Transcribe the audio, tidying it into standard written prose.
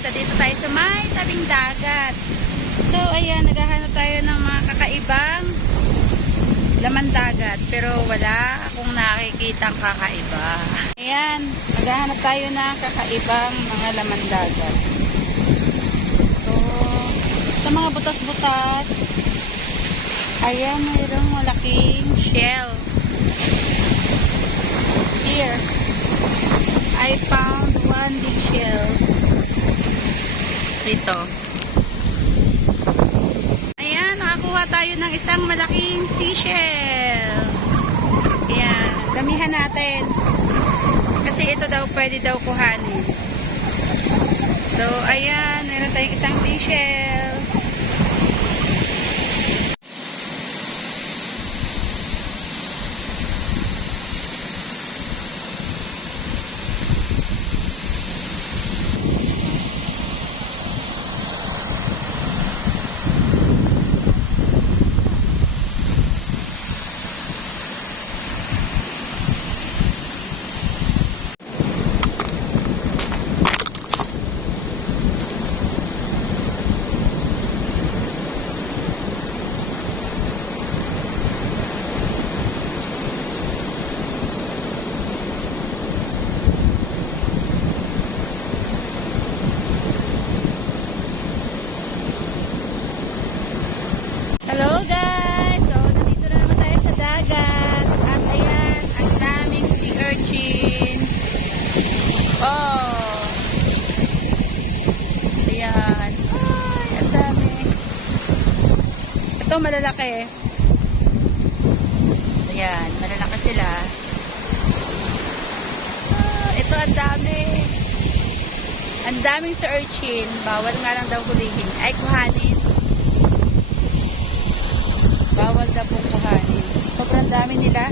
Dito tayo sa may tabing dagat. So, ayan, naghahanap tayo ng mga kakaibang laman dagat. Pero wala akong nakikitang kakaiba. Ayan, naghahanap tayo ng kakaibang mga laman dagat. So, sa mga butas-butas, ayan, mayroong malaking shell. Here, I found one big shell. Dito. Ayan, nakakuha tayo ng isang malaking seashell. Ayan, damihan natin. Kasi ito daw, pwede daw kuhanin. So, ayan, meron tayong isang seashell. Hello guys! So, nandito na naman tayo sa dagat. At ayan, ang daming sea urchin. Oh! Ayan. Ay, ang dami. Ito malalaki. Ayan, malalaki sila. Ah, ito ang dami. Ang daming sea urchin. Bawal nga lang daw hulihin. Ay, kuhanin. Bawal na pong kuhanin. Sobrang dami nila.